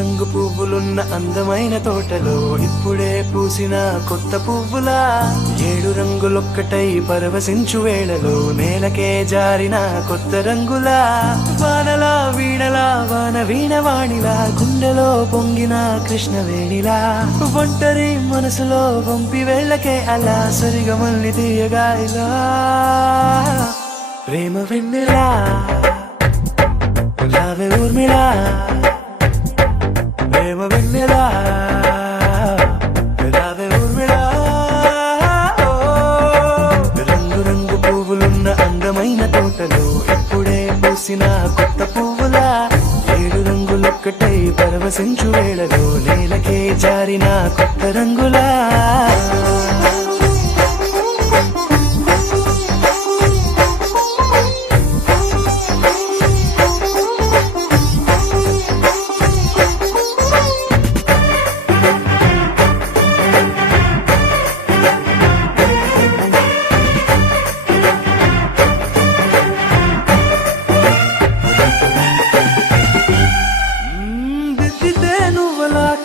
రంగు పువ్వులున్న అందమైన తోటలో ఇప్పుడే పూసిన కొత్త పువ్వులా 7 రంగులొక్కటై పరవశించు వేళలో నేలకే జారిన కొత్త రంగులా వానలా వీణలా వాన వీణవాణిలా గుండెలో పొంగిన కృష్ణవేణిలా ఒంటరి మనసులో వంపి వెళ్ళకే అలా సరిగమల్ని తీయగా ఇలా ప్రేమ వెన్నెలా రావే ఊర్మిళా ప్రేమ వెన్నెలా రావే ఊర్మిళా రంగు రంగు పువ్వులున్న అందమైన తోటలో ఇప్పుడే పూసిన కొత్త పువ్వులా 7 రంగులొక్కటై పరవశించు వేళలో నేలకే జారిన కొత్త రంగులా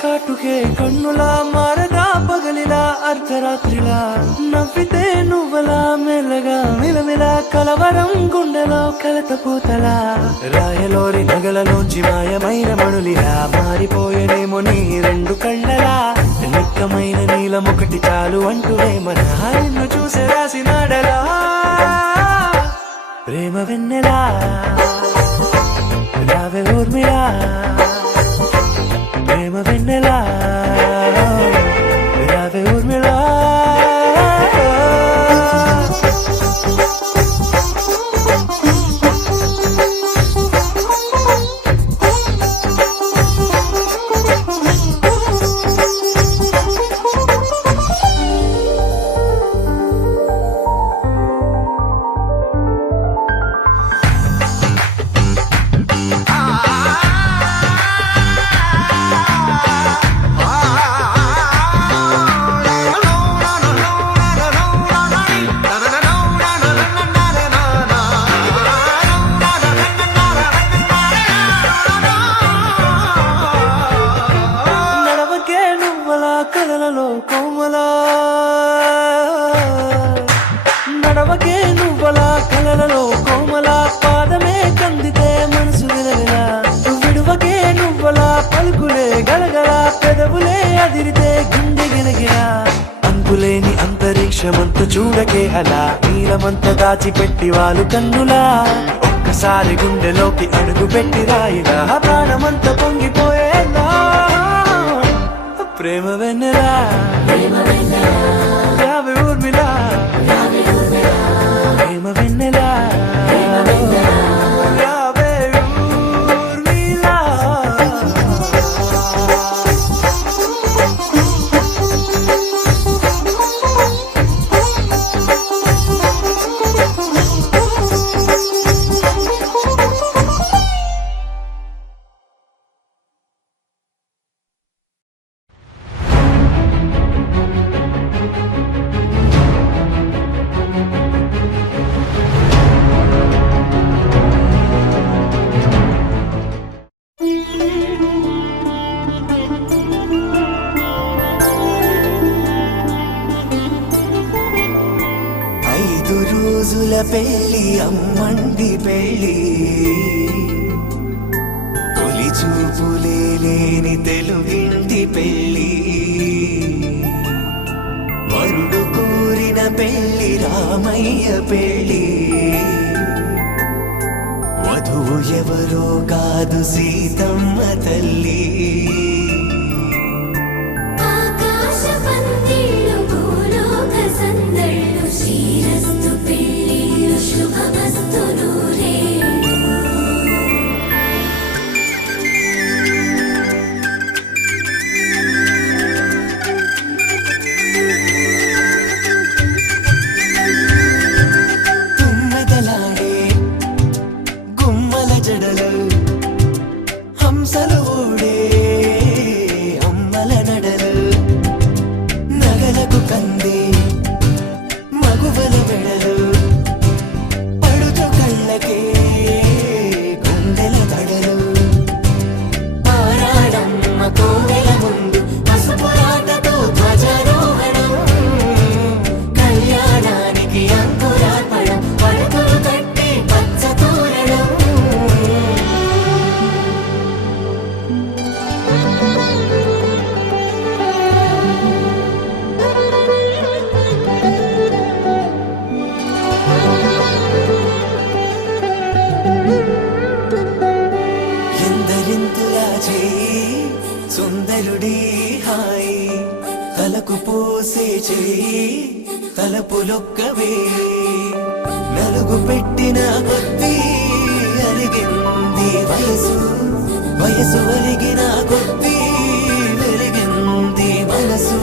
కాటుకే కన్నులా మారగా పగలిలా అర్ధరాత్రిలా నవ్వితే నువ్వలా మెల్లగా మిలమిలా కలవరం గుండెలో కలతపోతలా రాయలోరి నగలలోంచి మాయమైన మణులిలా మారిపోయేనేమో నీ 2 కళ్ళలా నిక్కమైన నీలమొకటి చాలు అంటూనే మన నిన్ను చూసే రాసినాడలా ప్రేమ వెన్నెలా రావే ఊర్మిళా ప్రేమ వెన్నెలా రావే ఊర్మిళా కలలలో కోమలా నడవకే నువ్వలా కలలలో కోమలా పాదమే కందితే మనసు విలవిలా విడువకే నువ్వలా పలుకులే గలగల పెదవులే అదిరితే గుండె గిలగిలా అంతులేని అంతరిక్షమంత చూడకే అలా నీలమంత దాచిపెట్టి వాళ్ళు కన్నులా ఒక్కసారి గుండెలోకి అడుగు పెట్టి రాయిలా ప్రాణమంత పొంగిపోయేలా ప్రేమ వెన్నెలా రావే ఊర్మిళా ప్రేమ వెన్నెలా రావే ఊర్మిళా రోజుల పెళ్ళి అమ్మంది పెళ్ళి తొలి చూపులే లేని తెలుగింటి పెళ్ళి వరుడు కోరిన పెళ్ళి రామయ్య పెళ్ళి వధువు ఎవరో కాదు సీతమ్మ తల్లి మగువల చేయి సుందరుడి హాయి తలకు పోసే చేయి తలపులొక్కవే నలుగు పెట్టిన కొద్దీ అరిగింది వయసు వయసు ఒరిగిన కొద్దీ వెలిగింది మనసు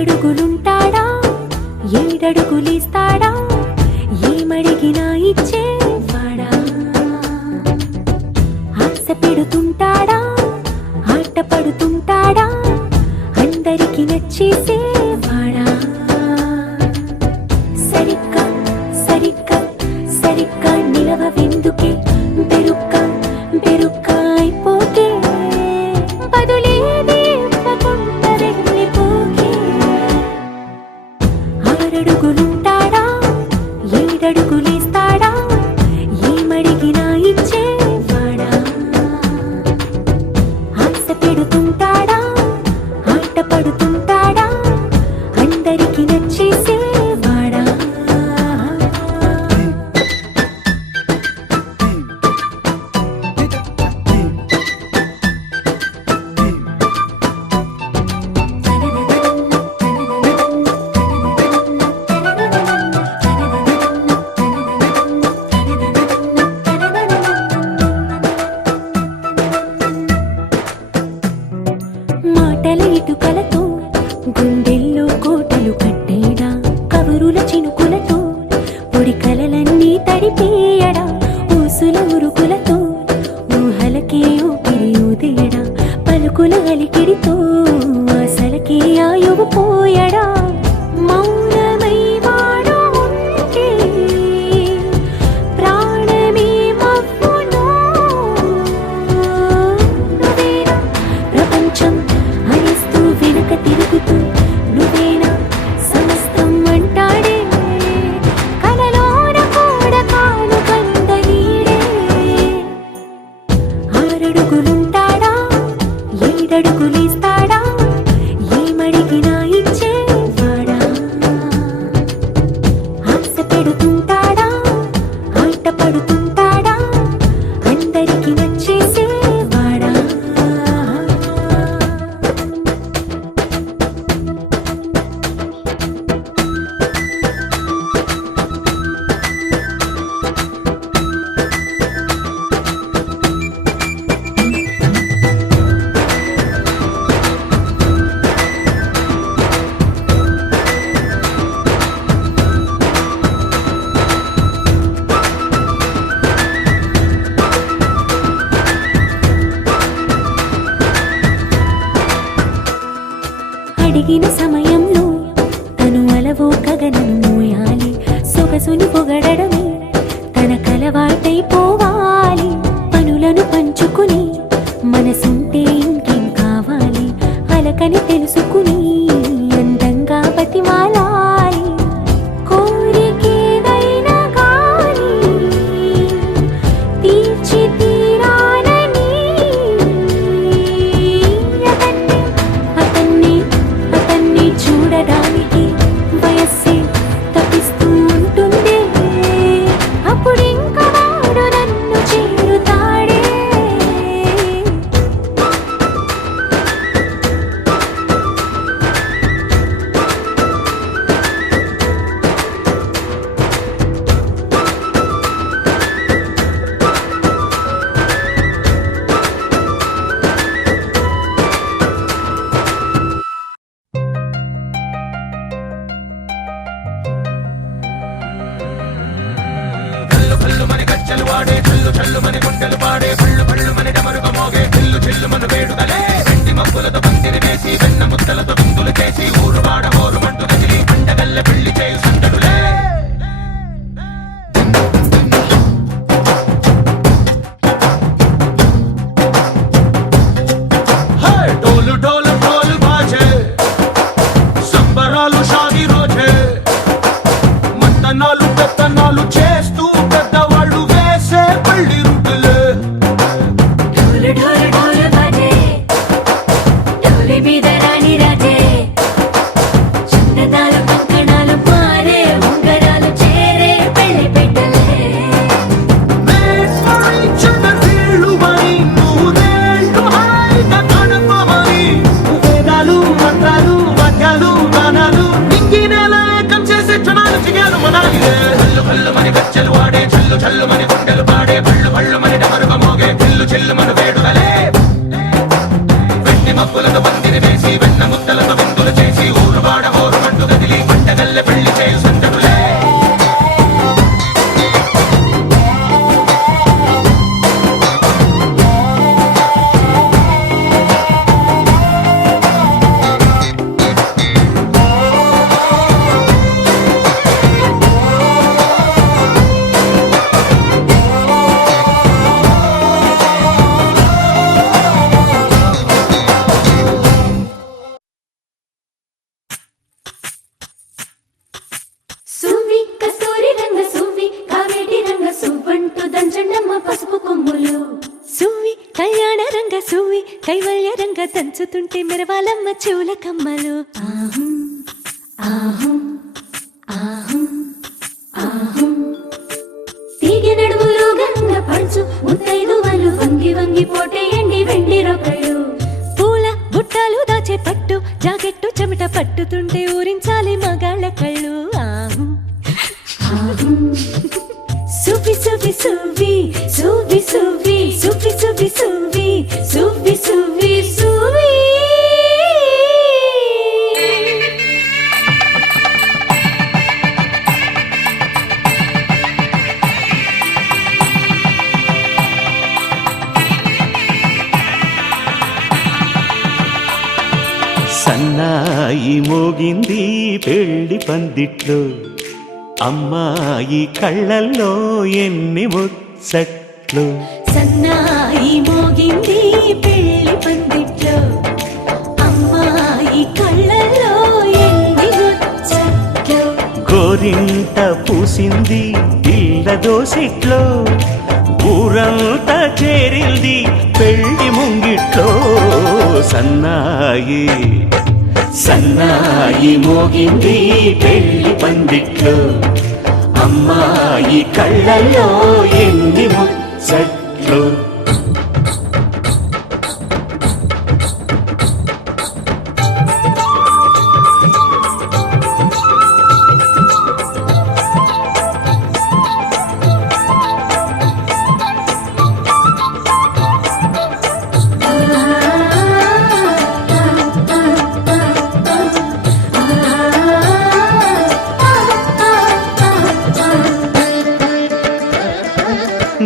ఆరడుగులుంటాడా ఏడడుగులేస్తాడా ఏమడిగినా ఇచ్చేవాడా ఆశ పెడుతుంటాడా ఆట పడుతుంటాడా అందరికి నచ్చేసేవాడా సరిగ్గా సరిగ్గా సరిగ్గా నిలవెందుకే బెరుక్క బెరుక్క అయిపోకే బదులేది ఇవ్వకుండా వెళ్ళిపోకే ఆరడుగులుంటాడా ఏడడుగులేస్తాడా ఏమడిగినా ఇచ్చేవాడా ఆశ పెడుతుంటాడా ఆట పడుతుంటాడా అందరికి నచ్చేసేవాడా మాటల ఇటుకలతో గుండెల్లో కోటలు కట్టేడా కబురుల చినుకులతో పొడి కలలన్నీ తడిపేయడా ఊసుల ఉరుకులతో ఊహలకే ఊపిరి ఊదేయడా పలుకుల అలికిడితో ఆశలకే ఆయువు పోయడా మౌనమై వాడు ఉంటే ప్రాణమే మవ్వును నువ్వేనా ప్రపంచం అరిస్తూ వెనుక తిరుగుతూ నువ్వేనా సమస్తం అంటాడే కలలోన కూడా కాను కందనీడే ఆరడుగులుంటాడా ఏడడుగులేస్తాడా ఏమడిగినా ఇచ్చేవాడా ఆశ పెడుతుంటాడా ఆట పడుతుంటాడా అందరికి నచ్చేసేవాడా అడిగిన సమయంలో తను అలవో గగనను మోయాలి సొగసుని పొగడమే తన కలవాటైపోవాలి పనులను పంచుకుని మనసుంటే ఇంకేం కావాలి అలకని తెలుసుకుని అందంగా బతిమాలాలి కోరికేదైనా గాని తీర్చి తీరాలని అతన్ని అతన్ని చూడడానికి వయస్సే తప్పిస్తూ ఉంటుంది అప్పుడింక వాడు నన్ను చేరుతాడే కల్లు కల్లు మన గజ్జలు వాడే కల్లు చల్లు మన గుండెలు పాడే కళ్ళు కళ్ళు మన డమరుగా మోగే చిల్లు చిల్లు మన వేడుదలే వెండి మబ్బులతో పందిరి వేసి వెన్న ముద్దలతో విందులు చేసి ఊరు వాడ హోరు మంటు కదిలి పండగల్ల పెళ్లి చేయు సందడులే డోలు డోలు డోలు బాజే సంబరాలు షాది రోజే మంతనాలు పెత్తనాలు చేస్తూ పెద్దవాళ్ళు వేసే పళ్ళి రుడ్డులే ఢోలు ఢోలు ఢోలు బాజే ఢోలి మీద రాణి రాజే చందనాలు కంకణాలు మారే చండమ్మ పసుపు కొమ్ములు సువ్వి కళ్యాణ రంగ సువ్వి కైవల్య రంగ దంచుతుంటే మెరవాలమ్మ చెవుల కమ్మలు ఆహం ఆహం ఆహం ఆహం తీగె నడుములు గంగ పంచు ముత్తైదువలు వంగి వంగి పోటేయండి వెండి రొకళ్ళు పూల బుట్టాలు దాచే పట్టు జాకెట్టు చెమట పట్టుతుంటే ఊరించాలి మగాళ్ళ కళ్ళు ఆహం ఆహం సువ్వి సువ్వి సువ్వి సువ్వి సువ్వి సువ్వి సువ్వి సువ్వి సువ్వి సువ్వి సువ్వి సన్నాయి మోగింది పెళ్లి పందిట్లో అమ్మాయి కళ్ళల్లో ఎన్ని ముచ్చట్లు సన్నాయి మోగింది పెళ్లి పందిట్లో అమ్మాయి కళ్ళల్లో ఎన్ని ముచ్చట్లు గోరింట పూసింది పిల్ల దోసిట్లో ఊరంతా చేరింది పెళ్లి ముంగిట్లో సన్నాయి సన్నాయి మోగింది పెళ్లి పందిట్లో అమ్మాయి కళ్ళల్లో ఎన్ని ముచ్చట్లు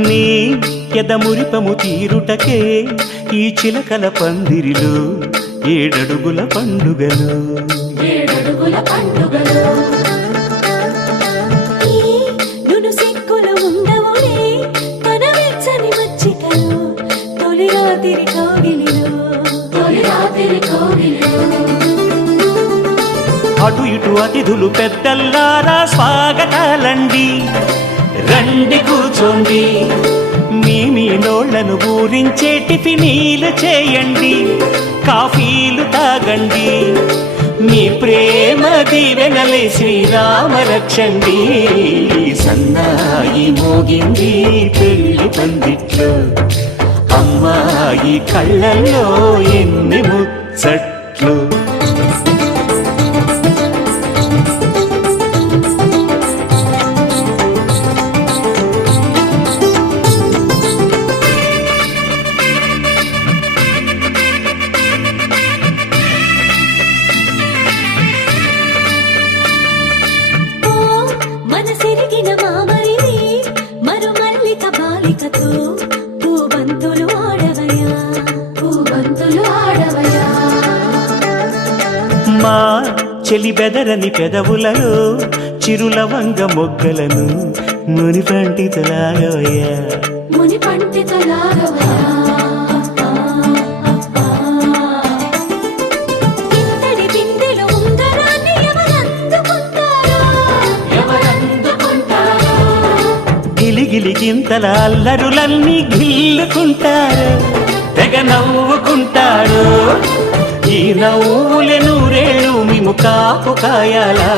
నీ ఎదమురిపము తీరుటకే ఈ చిలకల పందిరిలో ఏడడుగుల పండుగలు ఏడడుగుల పండుగలు ఈ నును సిక్కులు ఉండవులే తన వెచ్చని మచ్చికలు తొలి రాత్రి కోగిలిలో అటు ఇటు అతిథులు పెద్దల్లారా స్వాగతాలండి రండి కూర్చోండి మీ నోళ్లను ఊరించే టిఫినీలు చేయండి కాఫీలు తాగండి మీ ప్రేమ దీవెనలే శ్రీరామ రక్షండి సన్నాయి మోగింది పెళ్లి పందిట్లో అమ్మాయి కళ్ళల్లో ఎన్ని ముచ్చట్లు మనసిరిగిన మామరిది మరుమల్లిక బాలికతో పూబంతులు ఆడవయా మా చెలి బెదరని పెదవులలో చిరులవంగ మొగ్గలను ముని పంటితలాగవయ్యా ముని పండితులాగవయా ఇంతటి బిందెలో ఉంగరాన్ని ఎవరందుకుంటారో గిలిగిలి గింతల అల్లరులన్నీ గిల్లుకుంటారు తెగ నవ్వుకుంటారు ఈ నవ్వులే నూరేళ్ళు మేము కాపు కాయాలా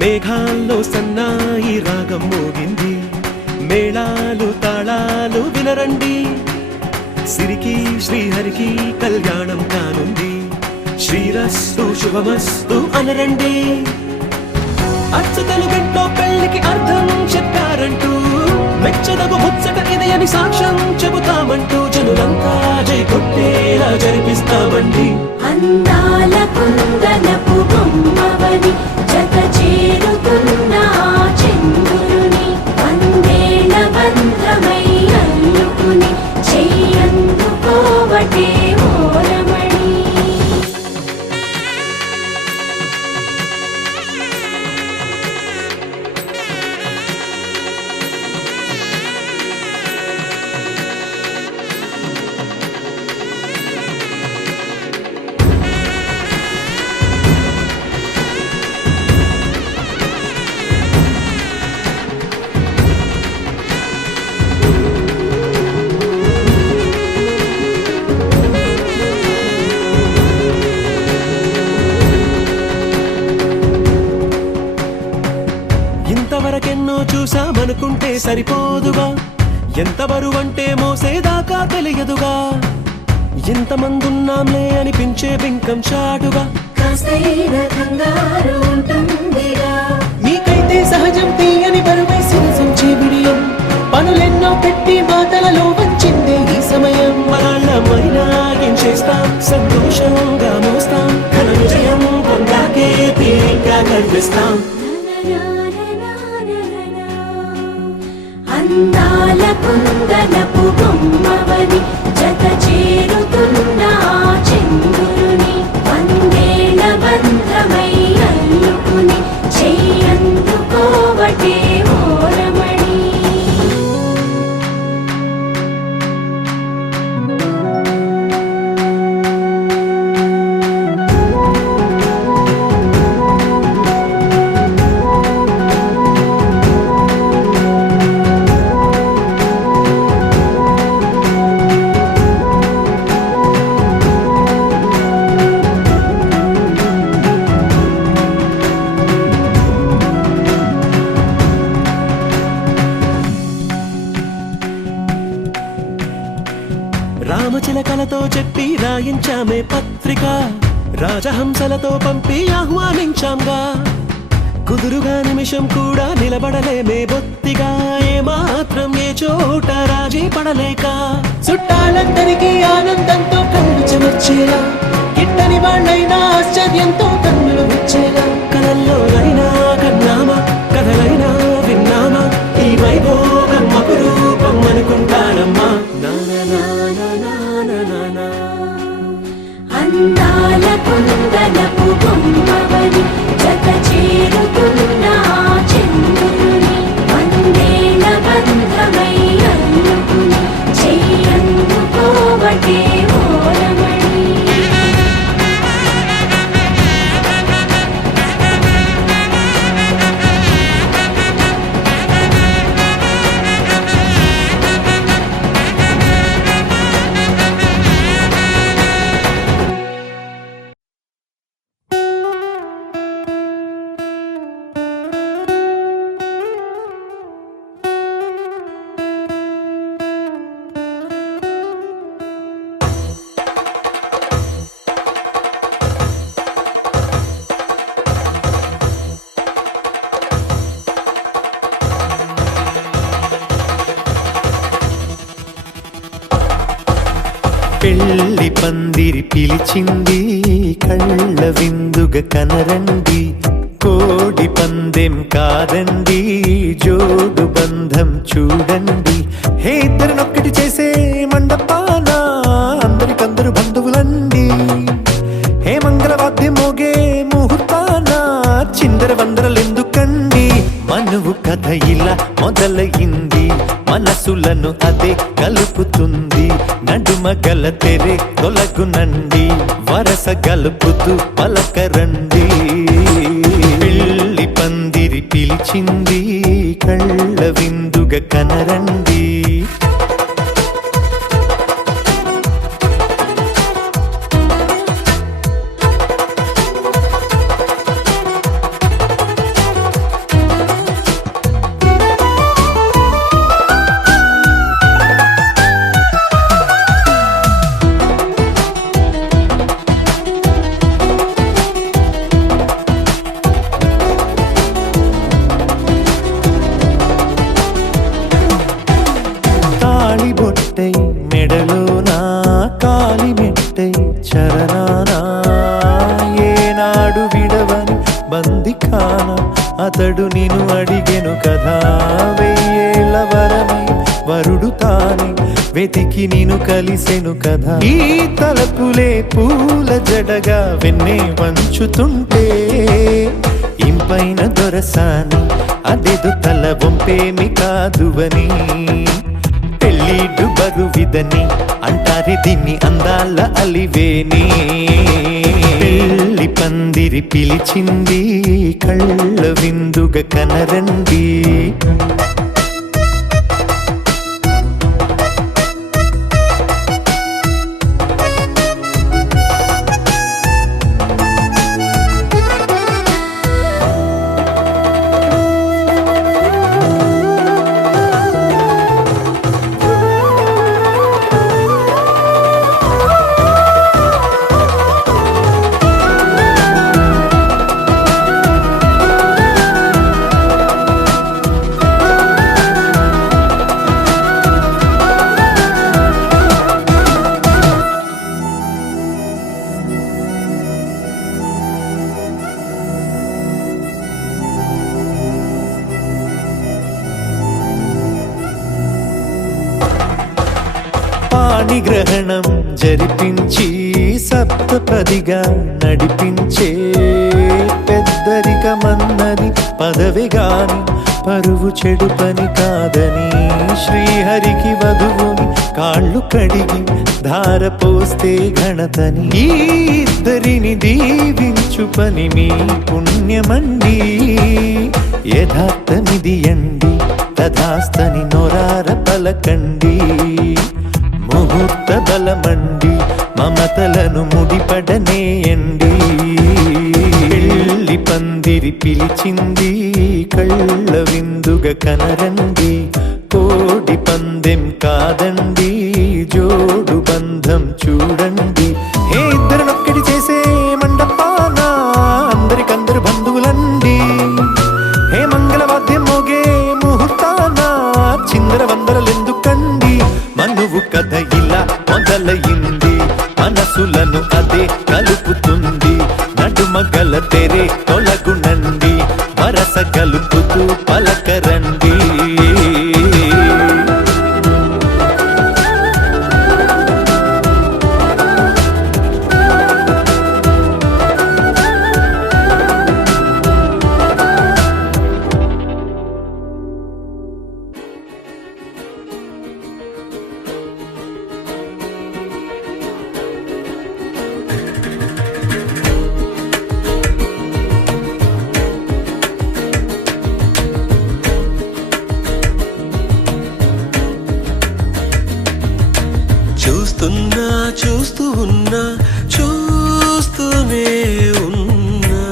మేఘాల్లో సన్నాయి రాగం మోగింది మేళాలు తాళాలు వినరండి సిరికి శ్రీహరికి కళ్యాణం కానుంది శ్రీరస్తు శుభమస్తు అనరండి అచ్చతలు గంటో పెళ్లికి అర్థం చెప్పారంటూ మెచ్చదగు ముచ్చట ఇది అని సాక్ష్యం చెబుతామంటూ జనులంతా జై కొట్టేలా జరిపిస్తామండి అందాల కుందనపు బొమ్మవని జత చేరుతున్న చంద్రుని వందేళ్ల బంధమై అల్లుకుని చెయ్యందుకోవటేమో సరిపోదుగా, ఎంత బరువంటే మోసేదాకా తెలియదుగా, ఇంతమందున్నాంలే అనిపించే బింకం చాటుగా. కాస్తైన కంగారు ఉంటుందిగా, మీకైతే సహజం తీయని బరువై సిరసించే బిడియం, పనులెన్నో పెట్టి మాటలలో వంచిందే ఈ సమయం. మనాళ్ళమైనా ఏం చేస్తాం, సంతోషంగా మోస్తాం, ఘన విజయం పొందాకే తీరిగ్గా కనిపిస్తాం. అందాల కుందనపు బొమ్మవని జత చేరుతున్న ఆ చంద్రుని, వందేళ్ల బంధమై అల్లుకుని చెయ్యందుకోవటే ఓరమణి. రామచిలకలతో చెప్పి రాయించామే పత్రిక, రాజహంసలతో పంపి ఆహ్వానించాంగా, కుదురుగా నిమిషం కూడా నిలబడలేమే బొత్తిగా, ఏ మాత్రం ఏ చోట రాజీ పడలేక, చుట్టాలందరికీ ఆనందంతో కళ్ళు చెమర్చేలా, గిట్టని వాళ్ళైనా ఆశ్చర్యంతో కన్నులు వచ్చేలా, కలల్లోనైనా కన్నామా, కథలైనా విన్నామా, ఈ వైభోగం అపురూపం అనుకుంటానమ్మా. అందాల కుందనపు బొమ్మవని జత చేరుతున్న ఆ చంద్రుని, వందేళ్ల బంధమై అల్లుకుని చెయ్యందుకోవటే ఓరమణి. పెళ్లి పందిరి పిలిచింది, కళ్ళ విందుగ కనరండి, కోడి పందెం కాదండి, జోడు బంధం చూడండి. హే ఇద్దరినొక్కటి చేసే మండపాన అందరికందరు బంధువులండి, హే మంగళవాద్యం మోగే ముహూర్తాన చిందర వందరలెందుకండి. మనువు కథ ఇలా మొదలయింది, మనసులను అదే కలుపుతుంది, నడుమ గల తెరే తొలగునండి, వరస గలుపుతూ పలకరండి. పెళ్లి పందిరి పిలిచింది, కళ్ళ విందుగ కనరండి. బొట్టై మెడలోనా కాలి మెట్టై చరణానా, ఏనాడు విడవని బందిఖాన అతడు నిన్ను అడిగెను కదా, వెయ్యేళ్ళ వరమై వరుడు తానే వెతికి నిన్ను కలిసెను కదా. ఈ తలపులే పూల జడగా వెన్నే వంచుతుంటే, ఇంపైన దొరసాని అదేదో తల వంపేమి కాదువని, పెళ్ళిడు బరువిదని అంటారే దీన్ని అందాల అలివేని. పెళ్లి పందిరి పిలిచింది, కళ్ళ విందుగ కనరండి. పాణిగ్రహణం జరిపించి సప్తపదిగా నడిపించే పెద్దరికమన్నది పదవి గాని పరువు చెడు పని కాదని శ్రీహరికి వధువుని కాళ్ళు కడిగి ధార పోస్తే ఘనతని ఈ ఇద్దరిని దీవించు పని మీ పుణ్యమండి యథార్థమిది అండి తథాస్తని నొరార పలకండి ముహూర్త బలమండి మమతలను ముడిపడనేయండి పెళ్లి పందిరి పిలిచింది కళ్ళ విందుగా కనరండి కోడి పందెం కాదండి జోడు బంధం చూడండి ఏ ఇద్దరినొక్కటి చేసే మండపాన అందరికందరు బంధువులండి హే మంగళవాద్యం మోగే ముహూర్తాన చిందర వందరలెందుకండి మనువు కథ ఇలా మొదలయింది మనసులను అదే కలుపుతుంది నడుమగల తెరే తొలగునండి వరస కలుపుతూ పలకరండి చూస్తూ ఉన్నా చూస్తూనే ఉన్నా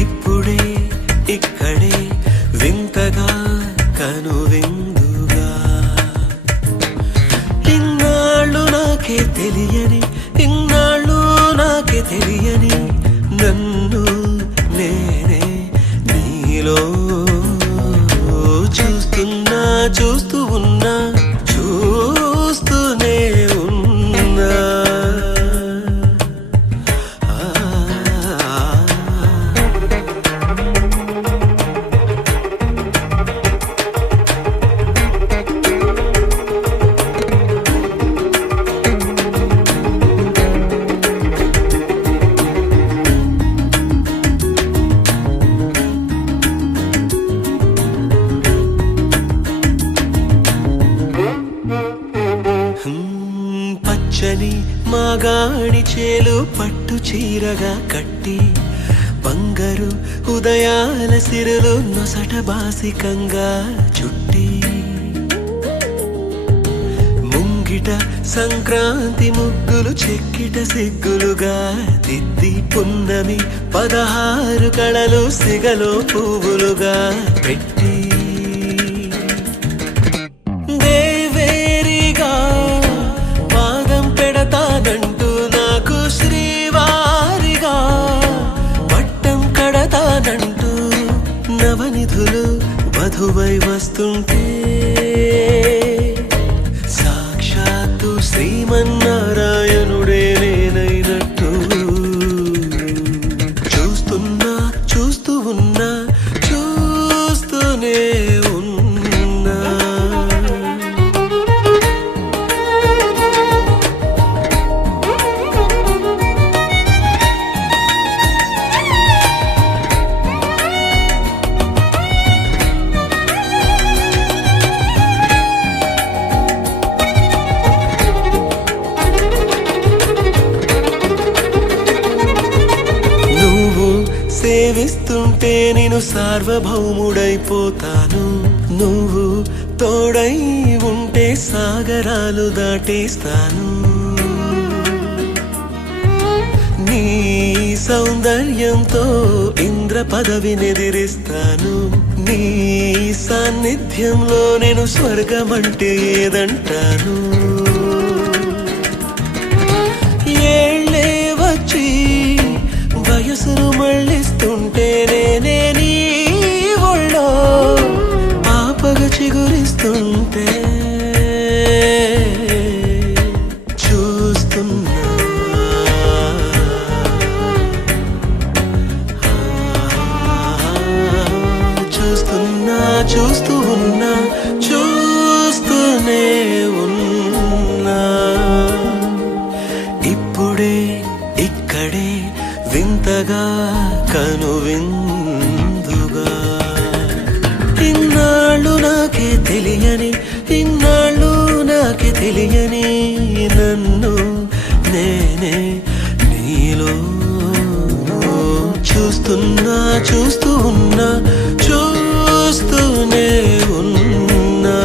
ఇప్పుడే ఇక్కడే వింతగా కనువిందుగా ఇన్నాళ్ళు నాకే తెలియని నన్ను నేనే నీలో చూస్తూ ఉన్నా చూస్తూనే ఉన్నా పచ్చని మాగాణి చేలు పట్టు చీరగా కట్టి బంగారు ఉదయాల సిరులు నొసట బాసికంగా చుట్టి ముంగిట సంక్రాంతి ముగ్గులు చెక్కిట సిగ్గులుగా దిద్ది పున్నమి 16 కళలు సిగలో పువ్వులుగా పెట్టి నంటూ నాకు శ్రీవారిగా పట్టం కడతానంటూ నవనిధులు వధువై వస్తుంటే సాక్షాత్తు శ్రీమన్నారాయణుడే నేనైనట్టు చూస్తూ ఉన్నా చూస్తూనే ఉన్నా సేవిస్తుంటే నేను సార్వభౌముడైపోతాను నువ్వు తోడై ఉంటే సాగరాలు దాటేస్తాను నీ సౌందర్యంతో ఇంద్ర పదవినెదిరిస్తాను నీ సాన్నిధ్యంలో నేను స్వర్గమంటే ఏదంటాను ఏళ్ళే వచ్చి వయసును మళ్ళిస్తుంటే నేనే నీ ఒళ్ళో పాపగా చిగురిస్తుంటే చూస్తున్నా చూస్తూ ఉన్నా చూస్తూనే ఉన్నా నేనే నీలో చూస్తున్నా చూస్తూ ఉన్నా చూస్తూనే ఉన్నా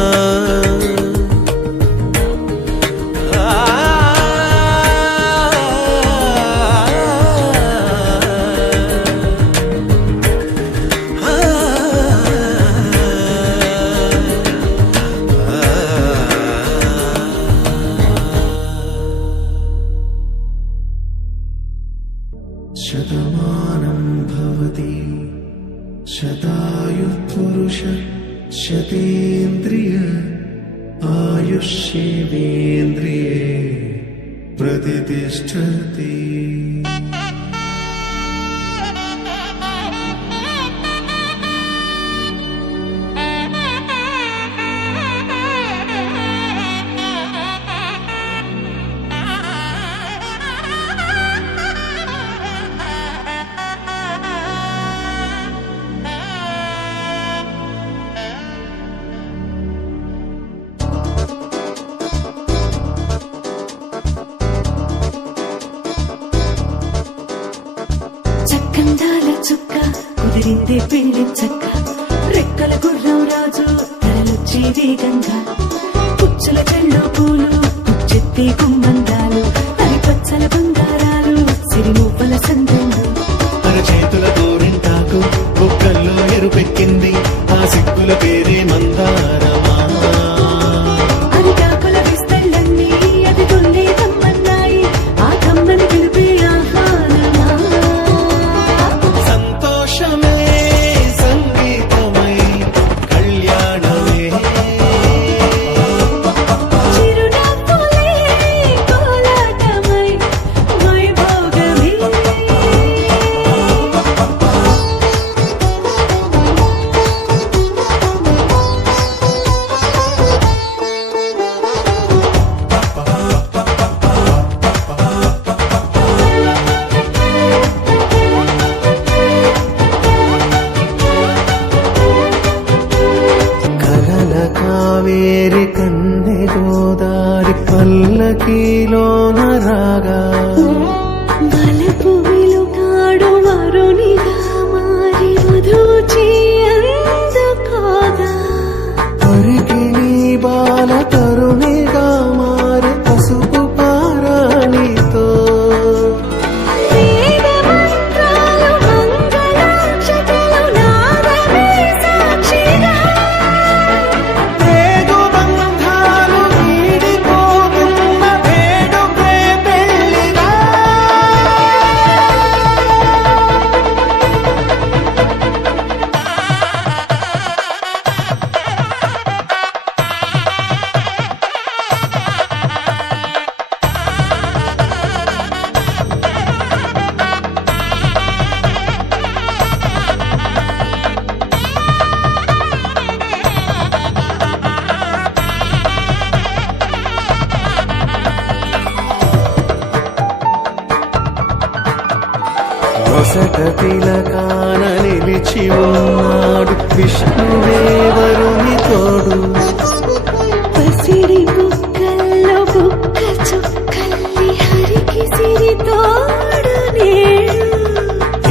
శతమానం భవతి శతాయు పురుష శతేంద్రియ ఆయుష్యేంద్రియే ప్రతిష్టతి. చక్కందాల చుక్క కుదిరిందే పెళ్లి చక్క రెక్కల గుర్రం రాజు తరలొచ్చే వేగంగా పుచ్చుల చెళ్ళు పూలు పుచ్చెత్తే గుమ్మందాలు అరి పచ్చల బంగారాలు సిరిమూపల సందెంలు అరచేతుల గోరింటాకు బొక్కల్లో ఎరుపెక్కింది ఆ సిక్కుల పేరే మందారమా. అరిటాకుల విస్తళ్ళన్నీ అది కొన్నే కమ్మన్నాయి ఆ కమ్మని పిలిపే ఆహ్వానమా. సంతోషమే సంగీతమై కళ్యాణమే చిరునవ్వులే కోలాటమై వైభోగమే. కలల కావేరి కన్నె గోదారి పల్లకీలోన రాగా వలపు వెలుగాడు వరునిగా మారి వధూచి అందుకోగా పరికి నీ బాల తరుణిగా మారి పసుపు పారాణితో వేద మంత్రాలు మంగళాక్షతలు నాదమే సాక్షిగా రేగు బంధాలు వీడిపోతున్న వేడుకే పెళ్లిగా. నొసట తిలకాన నిలిచి ఉన్నాడు విష్ణువే వరుని తోడు. పసిడి బుక్కల్లో బుక్క చుక్కల్లి హరికి సిరి తోడు నేడు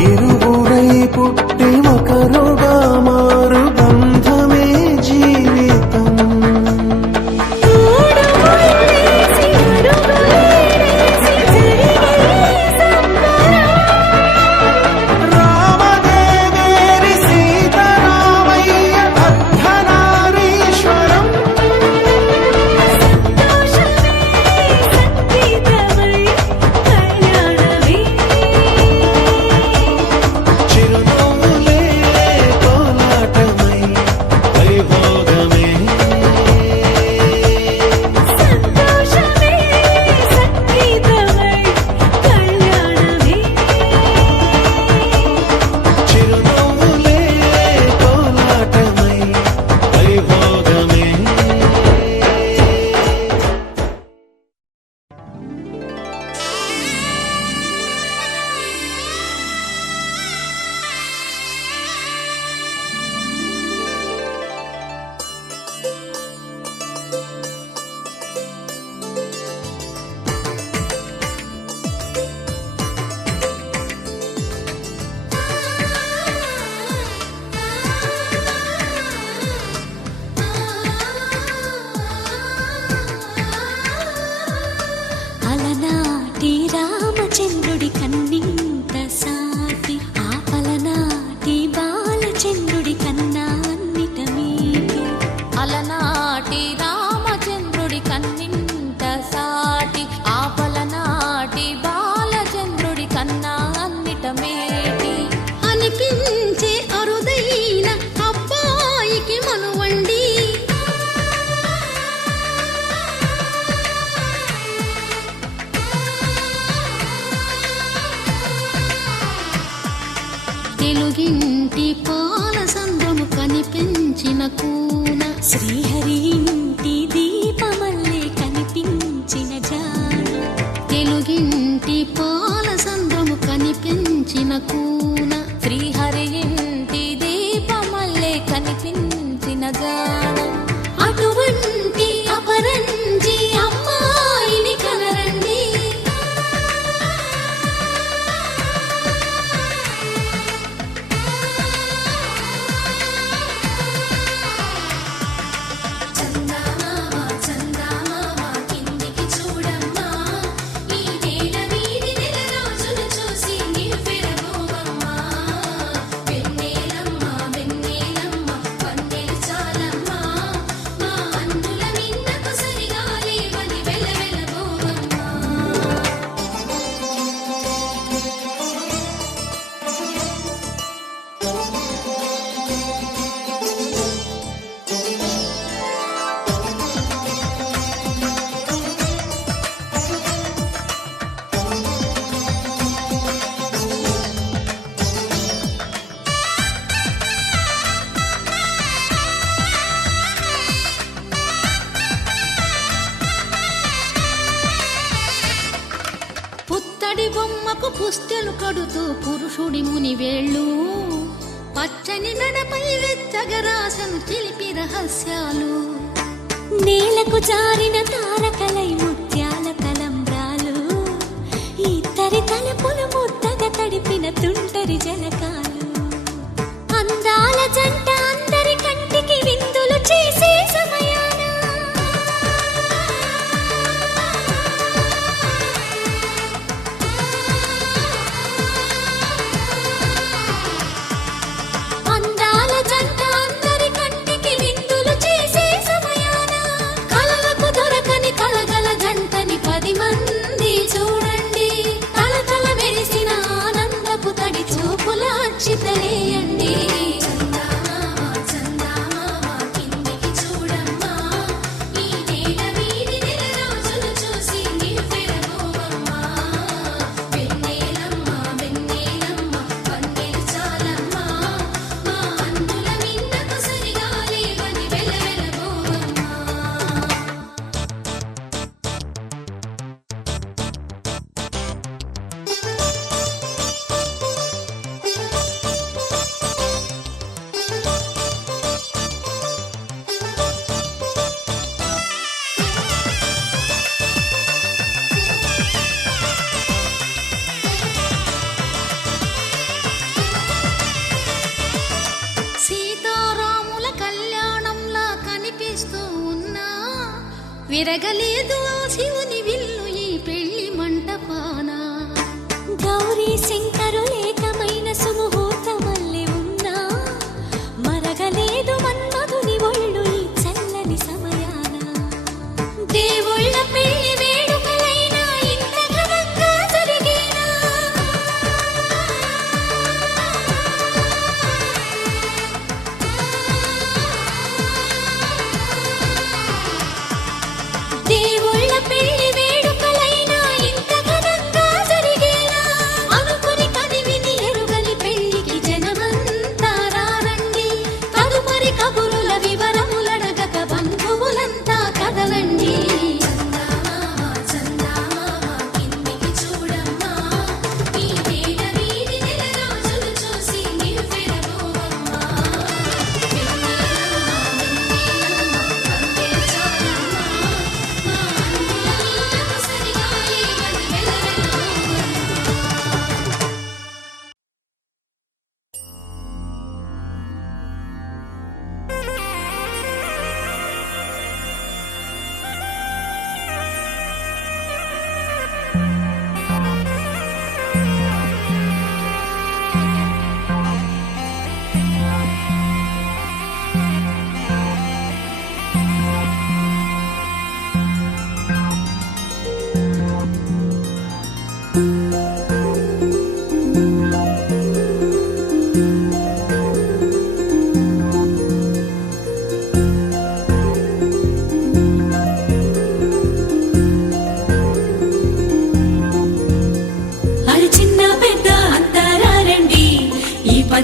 ఇరువురై పుట్టి ఒకరుగా మారు బంధమే జీవితం. తోడు ముళ్ళేసి అడుగులేసి జరిగే సంబరం. రామదేవేరి సీతారామయ్య అర్ధనారీశ్వరం. సంతోషమే తెలుగింటి పాల సంద్రము కనిపించిన కూన శ్రీహరి ఇంటి దీపమల్లే కనిపించిన జాడ తెలుగింటి పాల సంద్రము కనిపించిన కూన శ్రీహరి ఇంటి దీపమల్లే కనిపించిన జాడ అటువంటి అపరంజి అమ్మాయిని కనరండి చందమామ చందమామ కిందికి చూడమ్మా ఈ నేల వీధి నెల రోజులు చూసి నివ్వెరబోవమ్మా వెన్నెలమ్మ వెన్నెలమ్మ పన్నెలు చాలమ్మా మా అన్నుల మిన్నకు సరిగా లేవని వెలవెలబోవమ్మా పుత్తడి బొమ్మకు పుస్తెలు కడుతూ పురుషుడి ముని వేళ్ళు పచ్చని మెడపై వెచ్చగా రాసను చిలిపి రహస్యాలు నేలకు జారిన తారకలై ముత్యాల తలంబ్రాలు ఇద్దరి తలపులు ముద్దగా తడిపిన తుంటరి జలకాలు అందాల జంట అందరి కంటికి విందులు చేసే సమయాన అందాల జంట అందరి కంటికి విందులు చేసే సమయాన కలలకు దొరకని కలగల జంటని 10 మంది చూడండి కలకల మెరిసిన ఆనందపు తడి చూపుల అక్షితలేయండి చందమామ చందమామ కిందికి చూడమ్మా ఈ నేల వీధి నెల రోజులు చూసి నివ్వెరబోవమ్మా వెన్నెలమ్మ వెన్నెలమ్మ పన్నెలు చాలమ్మా మా అన్నుల మిన్నకు సరిగా లేవని వెలవెలబోవమ్మా సీతారాముల కళ్యాణంలా కనిపిస్తూ ఉన్నా విరగలేదు ఆ శివుని విల్లు ఈ పెళ్లి మంటపాన గౌరీ శంకరులేకమైన సుముహూర్తమల్లె ఉన్నా మరగలేదు మన్మధుని ఒళ్ళు ఈ చల్లని సమయాన దేవుళ్ళ పెళ్లి వేడుకలైనా ఇంత ఘనంగా జరిగేనా దేవుళ్ళ పెళ్లి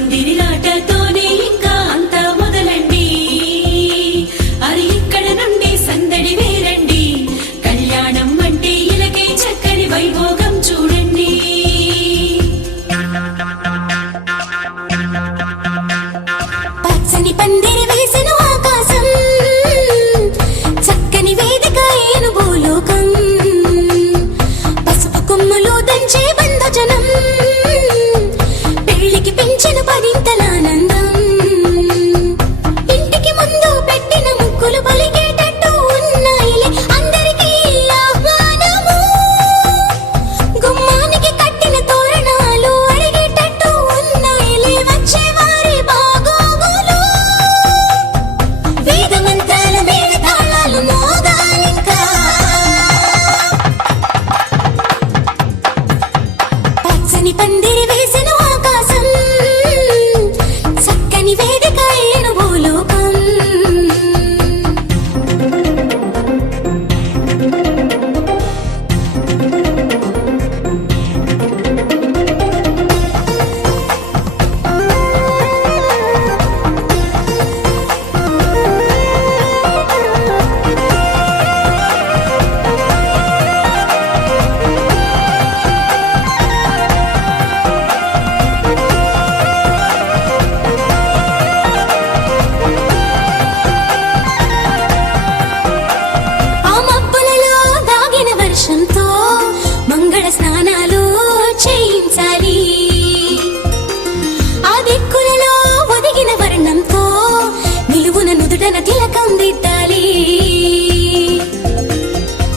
పందిరి రాటతోనే ఇంకా అంతా మొదలండి అది ఇక్కడ నుండి సందడి వేరండి కళ్యాణం అంటే ఇలాగే చక్కని వైభోగం చూడండి పచ్చని పందిరి వేసిన ఆకాశం చక్కని వేదిక ఏను భూలోకం పసుపు కొమ్ములు దంచే బంధజనం పెళ్లికి పెంచిన పరింతల ఆనందం ఇంటికి ముందు పెట్టిన ముక్కులు పలికేటట్టు ఉన్నాయిలే అందరికీ ఆహ్వానము గుమ్మానికి కట్టిన తోరణాలు అడిగేటట్టు ఉన్నాయిలే వచ్చేవారి బాగోగులు వేద మంత్రాల మేళ తాళాలు మోగాలింకా పచ్చని పందిరి వేసిన ఆకాశం చక్కని వేదిక ఏను భూలోకం ఆ మబ్బులలో దాగిన వర్షంతో మంగళ స్నానాలు చేయించాలి ఆ దిక్కులలో ఒదిగిన వర్ణంతో నిలువున నుదుటన తిలకం దిద్దాలి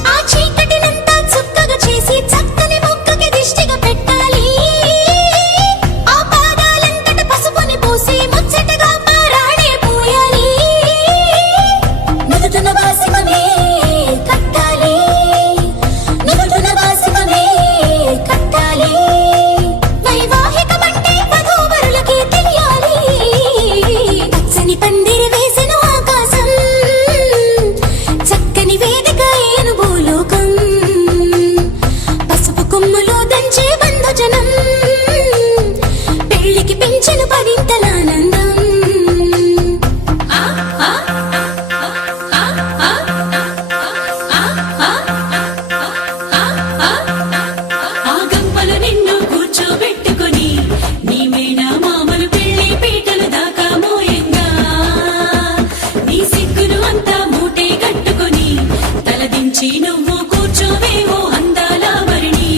ఆ చీకటినంతా చుక్కగా చేసి చక్కని మొక్కకి దిష్టిగా పెట్టాలి ఆ పాదాలంతట పసుపుని పూసి ముచ్చటగా పారాడే పోయాలి నుదుటన వాసికమే కట్టాలి నుదుటన వాసికమే కట్టాలి వైవాహికమంటే వధూవరులకి తెలియాలి పచ్చని పందిరి వేసిన ఆకాశం చక్కని వేదిక ఏను భూలోకం పసుపు కొమ్ములు దంచే బంధుజనం పెళ్లికి పెంచిన పరింతల ఆనందం ఆ గంపలు నిన్ను కూర్చోబెట్టుకొని నీ మేన మామలు పెళ్లి పీటలు దాకా మోయంగా నీ సిగ్గును అంతా మూటే కట్టుకొని తలదించి నువ్వు కూర్చోవేవో అందాల వరిణి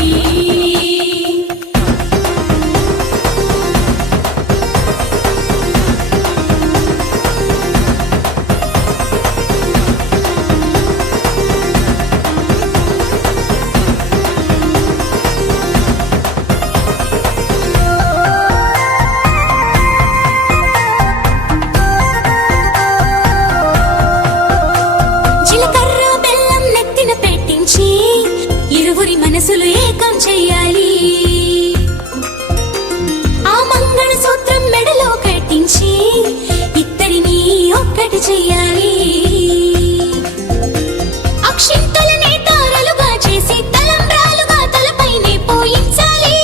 జీలకర్ర బెల్లం నెత్తిన పెట్టించి ఇరువురి మనసులు ఏకం చెయ్యాలి ఆ మంగళ సూత్రం మెడలో కట్టించి ఇద్దరిని ఒక్కటి చెయ్యాలి అక్షింతలనే తారలుగా చేసి తలంబ్రాలుగా తలపైనే పోయించాలి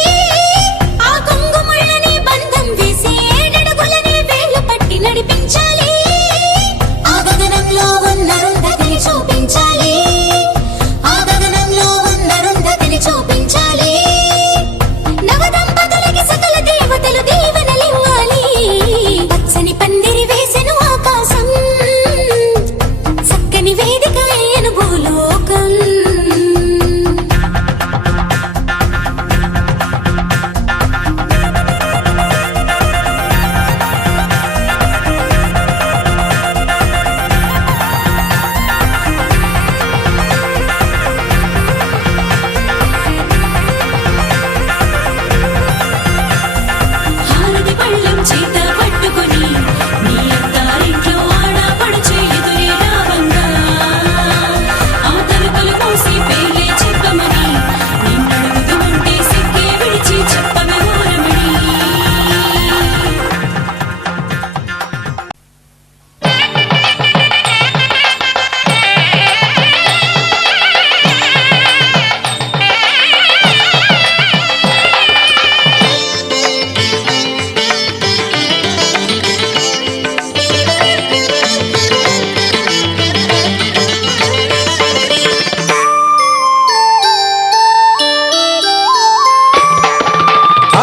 ఆ కుంగుముళ్ళని బంధం వేసి ఏడడుగులనే వేళ్లు పట్టి నడిపించాలి ఆ గగనంలో ఉన్న రుంధతిని చూపించాలి ఆ గగనంలో ఉన్న రుంధతిని చూపించాలి నవదంపతులకి సకల దేవతలు దీవెనలివ్వాలి పచ్చని పందిరి వేసెను ఆకాశం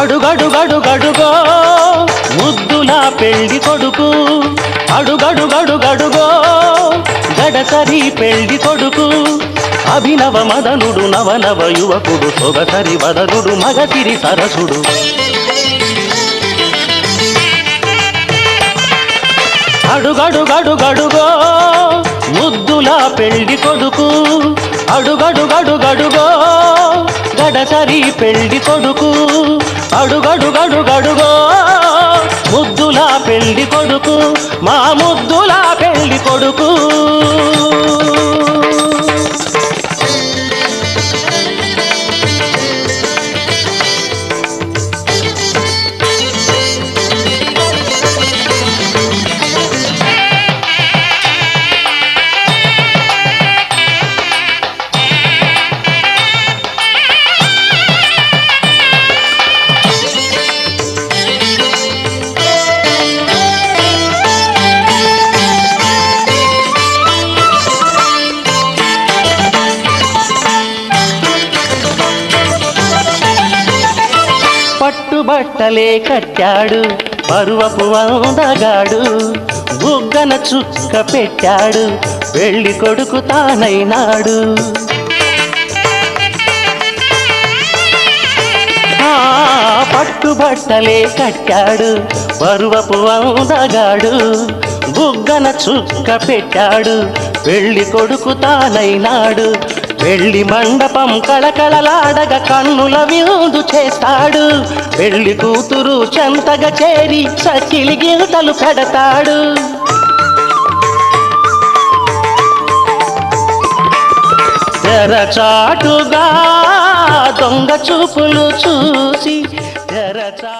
అడుగడుగడుగడుగో ముద్దుల పెళ్లి కొడుకు అడుగడుగడుగడుగో గడసరి పెళ్లి కొడుకు అభినవ మదనుడు నవనవ యువకుడు సొగసరి వదనుడు మగసిరి సరసుడు అడుగడుగడుగడుగో ముద్దుల పెళ్లి కొడుకు అడుగడుగడుగడుగో గడసరి పెళ్లి కొడుకు అడుగడుగడుగడుగో ముద్దుల పెళ్లి కొడుకు మా ముద్దుల పెళ్లి కొడుకు పట్టుబట్టలే కట్టాడు పరువపు అందగాడు బుగ్గన చుక్క పెట్టాడు పెళ్లి కొడుకు తానైనాడు పట్టుబట్టలే కట్టాడు పరువపు అందగాడు బుగ్గన చుక్క పెట్టాడు పెళ్లి కొడుకు తానైనాడు పెళ్లి మండపం కళకళలాడగా కన్నుల విందు చేస్తాడు పెళ్లి కూతురు చెంతగా చేరి సకిలి గిల్తలు పెడతాడు తెరచాటుగా దొంగ చూపులు చూసి తెరచా